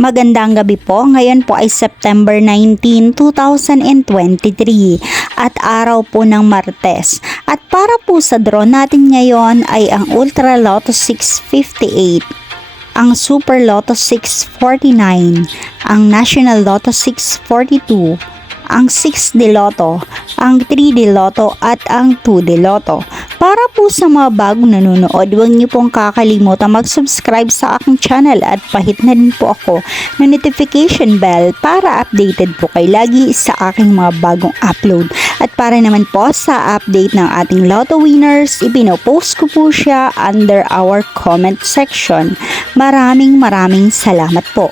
Magandang gabi po. Ngayon po ay September 19, 2023 at araw po ng Martes. At para po sa draw natin ngayon ay ang Ultra Lotto 658, ang Super Lotto 649, ang National Lotto 642, ang 6D Lotto, ang 3D Lotto at ang 2D Lotto. Para po sa mga bagong nanonood, huwag niyo pong kakalimutan mag-subscribe sa aking channel at pahit na din po ako ng notification bell para updated po kayo lagi sa aking mga bagong upload. At para naman po sa update ng ating Lotto winners, ipinopost ko po siya under our comment section. Maraming salamat po.